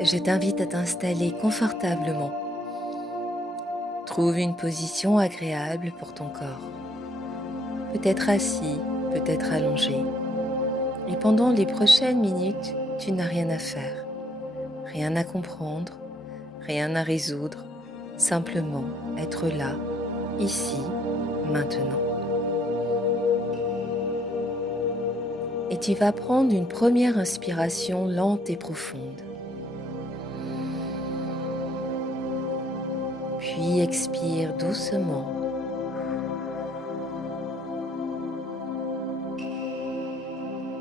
Je t'invite à t'installer confortablement. Trouve une position agréable pour ton corps. Peut-être assis, peut-être allongé. Et pendant les prochaines minutes, tu n'as rien à faire, rien à comprendre, rien à résoudre, simplement être là, ici, maintenant. Et tu vas prendre une première inspiration lente et profonde. Puis expire doucement.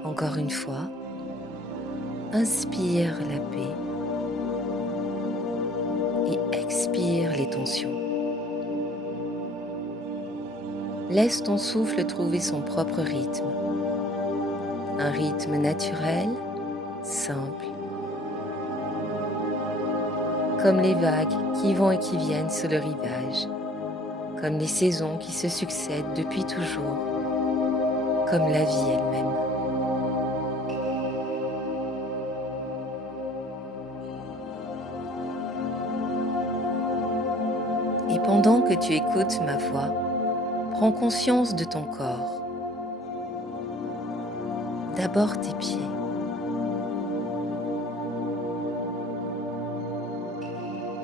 Encore une fois, inspire la paix et expire les tensions. Laisse ton souffle trouver son propre rythme. Un rythme naturel, simple, comme les vagues qui vont et qui viennent sur le rivage, comme les saisons qui se succèdent depuis toujours, comme la vie elle-même. Et pendant que tu écoutes ma voix, prends conscience de ton corps. D'abord tes pieds.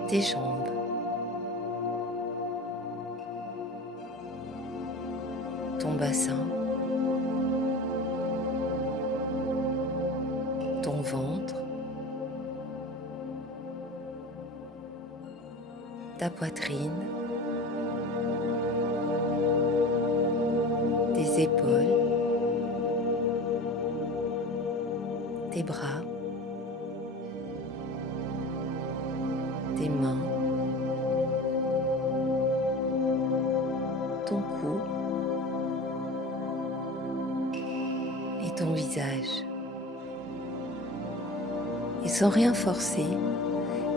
Tes jambes. Ton bassin. Ton ventre. Ta poitrine. Tes épaules. Tes bras. Tes mains. Ton cou. Et ton visage. Et sans rien forcer,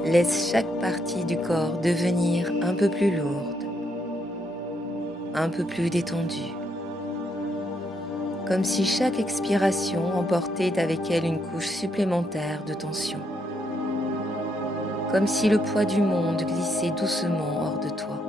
laisse chaque partie du corps devenir un peu plus lourde, un peu plus détendue, comme si chaque expiration emportait avec elle une couche supplémentaire de tension, comme si le poids du monde glissait doucement hors de toi.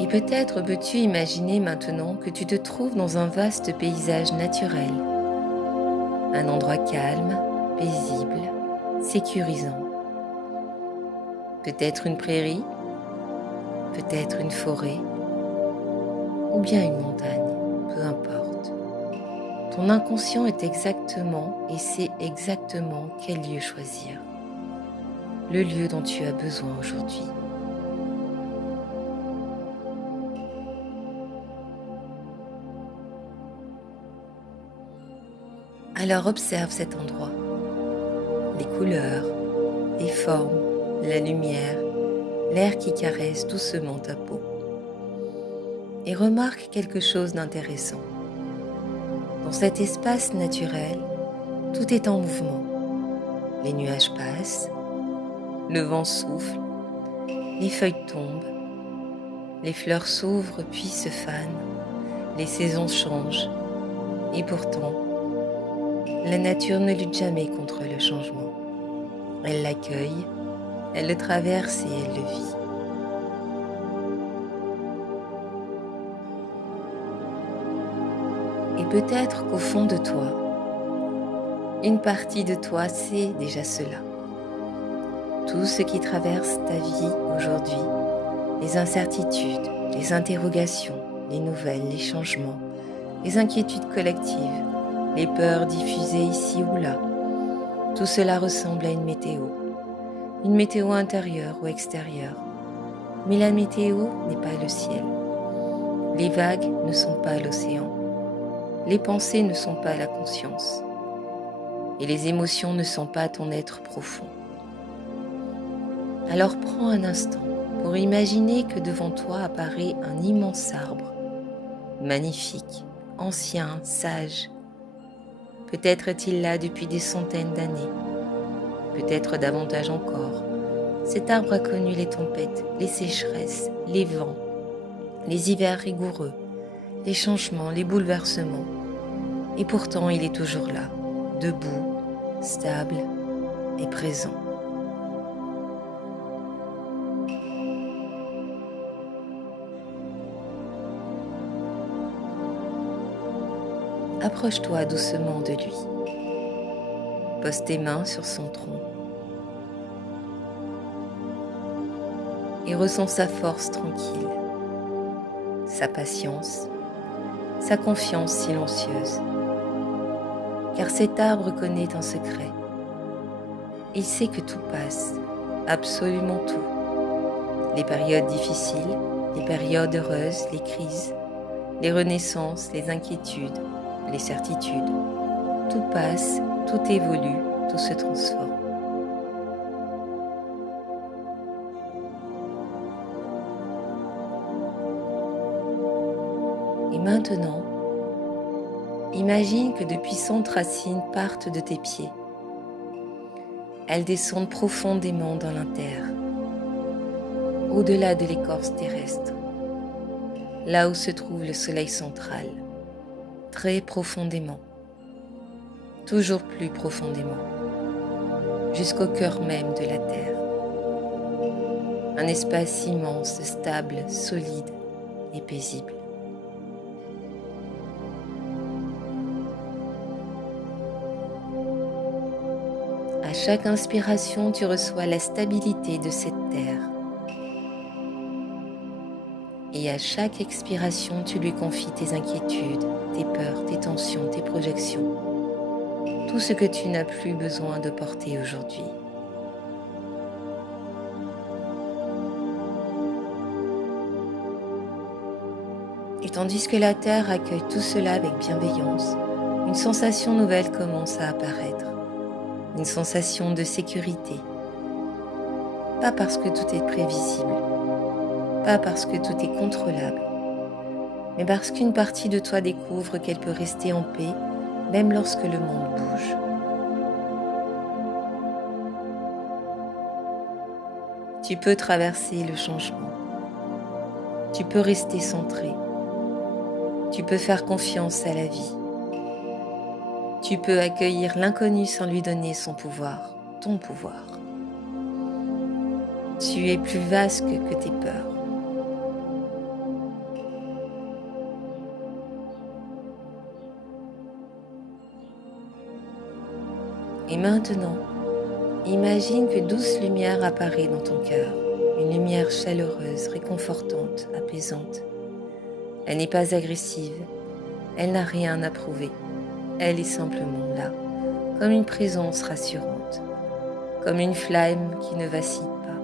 Et peut-être peux-tu imaginer maintenant que tu te trouves dans un vaste paysage naturel, un endroit calme, paisible, sécurisant. Peut-être une prairie, peut-être une forêt, ou bien une montagne, peu importe. Ton inconscient est exactement et sait exactement quel lieu choisir, le lieu dont tu as besoin aujourd'hui. Alors observe cet endroit, les couleurs, les formes, la lumière, l'air qui caresse doucement ta peau. Et remarque quelque chose d'intéressant. Dans cet espace naturel, tout est en mouvement. Les nuages passent, le vent souffle, les feuilles tombent, les fleurs s'ouvrent puis se fanent, les saisons changent. Et pourtant, la nature ne lutte jamais contre le changement. Elle l'accueille, elle le traverse et elle le vit. Et peut-être qu'au fond de toi, une partie de toi sait déjà cela. Tout ce qui traverse ta vie aujourd'hui, les incertitudes, les interrogations, les nouvelles, les changements, les inquiétudes collectives, les peurs diffusées ici ou là, tout cela ressemble à une météo intérieure ou extérieure. Mais la météo n'est pas le ciel. Les vagues ne sont pas l'océan. Les pensées ne sont pas la conscience. Et les émotions ne sont pas ton être profond. Alors prends un instant pour imaginer que devant toi apparaît un immense arbre, magnifique, ancien, sage. Peut-être est-il là depuis des centaines d'années, peut-être davantage encore. Cet arbre a connu les tempêtes, les sécheresses, les vents, les hivers rigoureux, les changements, les bouleversements. Et pourtant, il est toujours là, debout, stable et présent. Approche-toi doucement de lui. Pose tes mains sur son tronc et ressens sa force tranquille, sa patience, sa confiance silencieuse. Car cet arbre connaît un secret. Il sait que tout passe, absolument tout. Les périodes difficiles, les périodes heureuses, les crises, les renaissances, les inquiétudes, les certitudes. Tout passe, tout évolue, tout se transforme. Et maintenant, imagine que de puissantes racines partent de tes pieds. Elles descendent profondément dans la terre, au-delà de l'écorce terrestre, là où se trouve le soleil central, très profondément, toujours plus profondément, jusqu'au cœur même de la terre. Un espace immense, stable, solide et paisible. À chaque inspiration, tu reçois la stabilité de cette terre. Et à chaque expiration, tu lui confies tes inquiétudes, tes peurs, tes tensions, tes projections. Tout ce que tu n'as plus besoin de porter aujourd'hui. Et tandis que la terre accueille tout cela avec bienveillance, une sensation nouvelle commence à apparaître. Une sensation de sécurité. Pas parce que tout est prévisible, pas parce que tout est contrôlable, mais parce qu'une partie de toi découvre qu'elle peut rester en paix, même lorsque le monde bouge. Tu peux traverser le changement. Tu peux rester centré. Tu peux faire confiance à la vie. Tu peux accueillir l'inconnu sans lui donner son pouvoir, ton pouvoir. Tu es plus vaste que tes peurs. Et maintenant, imagine que douce lumière apparaît dans ton cœur, une lumière chaleureuse, réconfortante, apaisante. Elle n'est pas agressive, elle n'a rien à prouver, elle est simplement là, comme une présence rassurante, comme une flamme qui ne vacille pas.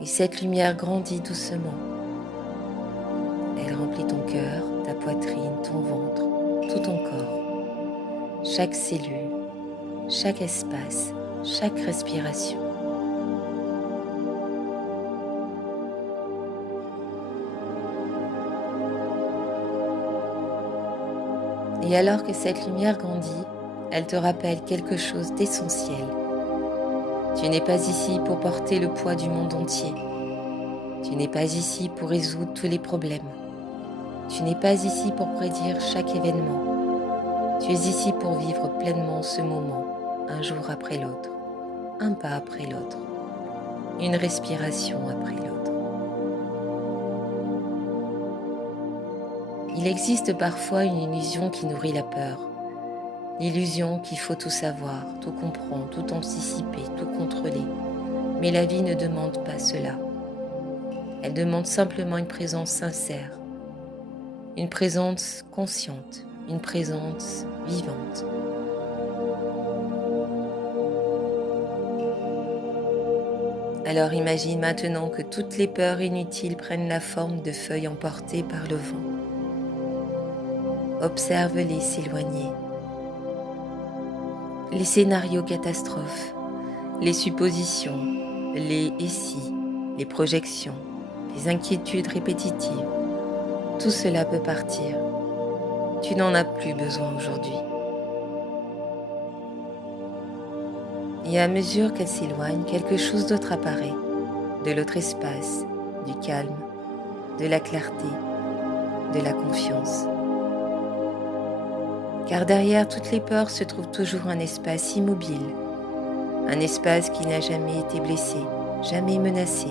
Et cette lumière grandit doucement. Elle remplit ton cœur, ta poitrine, ton ventre, tout ton corps. Chaque cellule, chaque espace, chaque respiration. Et alors que cette lumière grandit, elle te rappelle quelque chose d'essentiel. Tu n'es pas ici pour porter le poids du monde entier. Tu n'es pas ici pour résoudre tous les problèmes. Tu n'es pas ici pour prédire chaque événement. Tu es ici pour vivre pleinement ce moment, un jour après l'autre, un pas après l'autre, une respiration après l'autre. Il existe parfois une illusion qui nourrit la peur. L'illusion qu'il faut tout savoir, tout comprendre, tout anticiper, tout contrôler. Mais la vie ne demande pas cela. Elle demande simplement une présence sincère, une présence consciente, une présence vivante. Alors imagine maintenant que toutes les peurs inutiles prennent la forme de feuilles emportées par le vent. Observe-les s'éloigner. Les scénarios catastrophes, les suppositions, les « et si », les projections, les inquiétudes répétitives, tout cela peut partir. Tu n'en as plus besoin aujourd'hui. Et à mesure qu'elle s'éloigne, quelque chose d'autre apparaît, de l'autre espace, du calme, de la clarté, de la confiance. Car derrière toutes les peurs se trouve toujours un espace immobile, un espace qui n'a jamais été blessé, jamais menacé,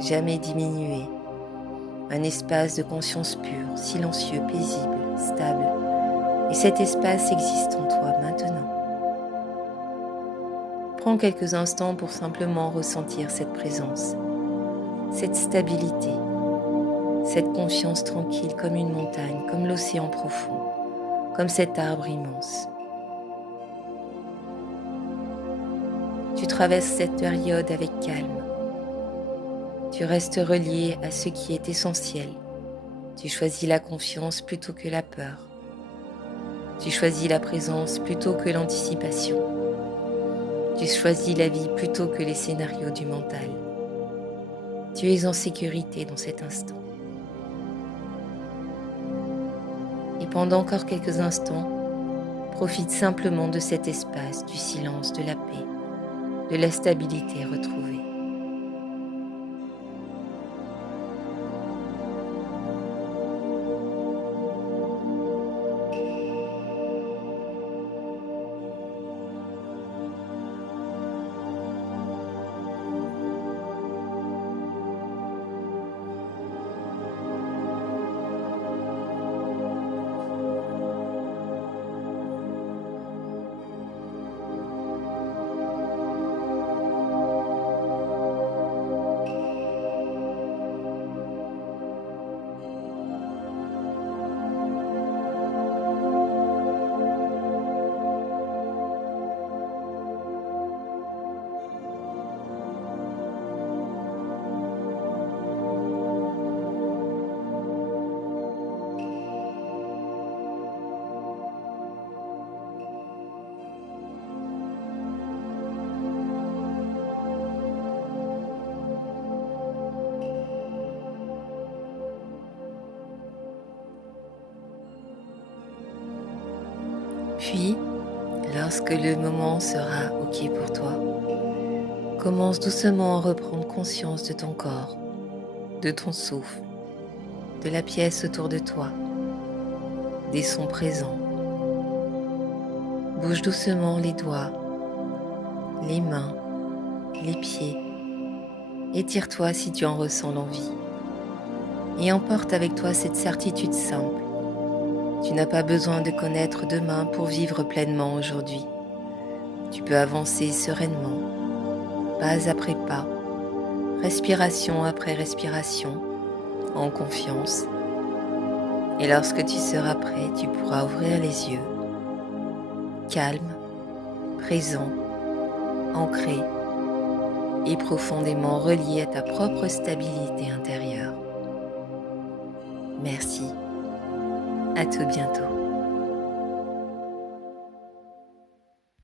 jamais diminué, un espace de conscience pure, silencieux, paisible, stable. Et cet espace existe en toi maintenant. Prends quelques instants pour simplement ressentir cette présence, cette stabilité, cette confiance tranquille comme une montagne, comme l'océan profond, comme cet arbre immense. Tu traverses cette période avec calme. Tu restes relié à ce qui est essentiel. Tu choisis la confiance plutôt que la peur. Tu choisis la présence plutôt que l'anticipation. Tu choisis la vie plutôt que les scénarios du mental. Tu es en sécurité dans cet instant. Et pendant encore quelques instants, profite simplement de cet espace, du silence, de la paix, de la stabilité retrouvée. Puis, lorsque le moment sera OK pour toi, commence doucement à reprendre conscience de ton corps, de ton souffle, de la pièce autour de toi, des sons présents. Bouge doucement les doigts, les mains, les pieds. Étire-toi si tu en ressens l'envie. Et emporte avec toi cette certitude simple. Tu n'as pas besoin de connaître demain pour vivre pleinement aujourd'hui. Tu peux avancer sereinement, pas après pas, respiration après respiration, en confiance. Et lorsque tu seras prêt, tu pourras ouvrir les yeux, calme, présent, ancré et profondément relié à ta propre stabilité intérieure. Merci. À tout bientôt.